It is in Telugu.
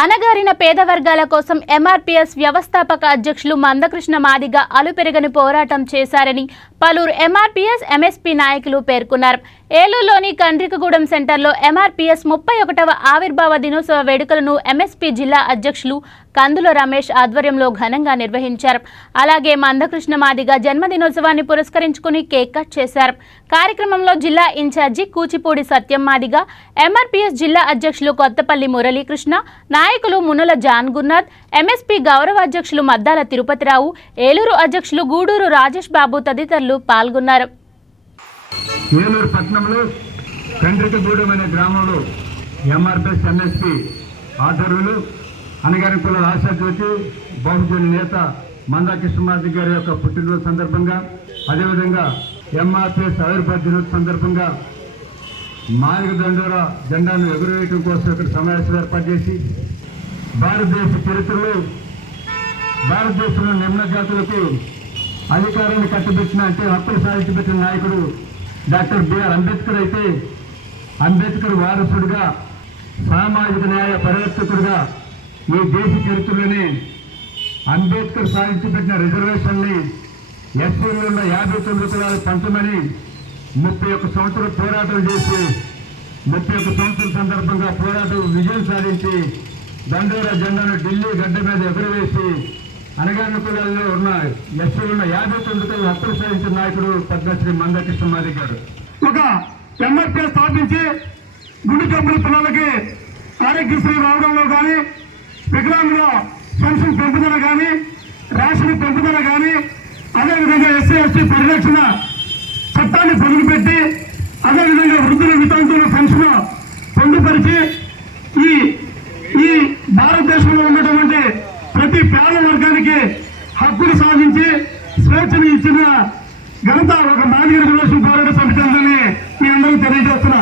అనగారిన పేద వర్గాల కోసం ఎంఆర్పీఎస్ వ్యవస్థాపక అధ్యక్షులు మందకృష్ణ మాదిగ అలుపెరగని పోరాటం చేశారని పలువురు ఎంఆర్పీఎస్ ఎంఎస్పీ నాయకులు పేర్కొన్నారు. ఏలూరులోని కండ్రికగూడెం సెంటర్లో ఎంఆర్పీఎస్ ముప్పై ఒకటవ ఆవిర్భావ దినోత్సవ వేడుకలను ఎంఎస్పీ జిల్లా అధ్యక్షులు కందుల రమేష్ ఆధ్వర్యంలో ఘనంగా నిర్వహించారు. అలాగే మందకృష్ణ మాదిగ జన్మదినోత్సవాన్ని పురస్కరించుకుని కేక్ కట్ చేశారు. కార్యక్రమంలో జిల్లా ఇన్ఛార్జి కూచిపూడి సత్యం మాదిగ ఎంఆర్పీఎస్ జిల్లా అధ్యక్షులు కొత్తపల్లి మురళీకృష్ణ నాయకులు మునుల జాన్ గున్నాథ్ ఎంఎస్పీ గౌరవ అధ్యక్షులు మద్దాల తిరుపతిరావు ఏలూరు అధ్యక్షులు గూడూరు రాజేష్ బాబు తదితరులు పాల్గొన్నారు. ఏలూరు పట్టణంలో కండ్రికగూడెం అనే గ్రామంలో ఎంఆర్పిఎస్ ఎంఎస్పి ఆధ్వర్యులు అనగారి కుల ఆశాజ్యోతి బహుజన నేత మందా కృష్ణమాది గారి యొక్క పుట్టినరోజు సందర్భంగా అదేవిధంగా ఎంఆర్పిఎస్ ఆవిర్భావ దినోత్సవ సందర్భంగా మాలిక దండోర జెండాను ఎగురవేయటం కోసం ఇక్కడ సమావేశం ఏర్పాటు చేసి భారతదేశ చరిత్రలో భారతదేశంలో నిమ్న జాతులకు అధికారాన్ని కట్టబెట్టిన అంటే హక్కులు సాధించబెట్టిన నాయకుడు డాక్టర్ బిఆర్ అంబేద్కర్ అయితే అంబేద్కర్ వారసుడిగా సామాజిక న్యాయ పరివర్తకుడిగా ఈ దేశ చరిత్రలోనే అంబేద్కర్ సాధించబెట్టిన రిజర్వేషన్ని ఎస్సీలో ఉన్న యాభై తొమ్మిది కులాలు పంచమని ముప్పై ఒక్క సంవత్సరం పోరాటం చేసి ముప్పై ఒక్క సంవత్సరం సందర్భంగా పోరాటం విజయం సాధించి దండోరా జెండాను ఢిల్లీ గడ్డ మీద ఎగురవేసి అనగారిన కులాల్లో ఉన్న ఎస్సీలు ఉన్న యాభై తొమ్మిదితో హక్కులు సాధించిన నాయకుడు పద్మశ్రీ మందకృష్ణ మాది గారు ఒక ఎంఆర్పీ స్థాపించి గుండె జబ్బుల పిల్లలకి ఆరోగ్యశ్రీ రావడంలో కానీ వికలాంగుల పెన్షన్ పెంపుదల కానీ రేషన్ పెంపుదల కానీ అదేవిధంగా ఎస్సీ ఎస్టీ పరిరక్షణ చట్టాన్ని పొందుపెట్టి అదేవిధంగా వృద్ధుల వితంతువుల పెన్షన్ పొందుపరిచి ఈ ఈ భారతదేశంలో ఉన్న హక్కులు సాధించి స్వేచ్ఛను ఇచ్చిన ఘనత ఒక నాలుగు రోజు పోరాట సమితి అందరినీ మీ అందరికీ తెలియజేస్తున్నా.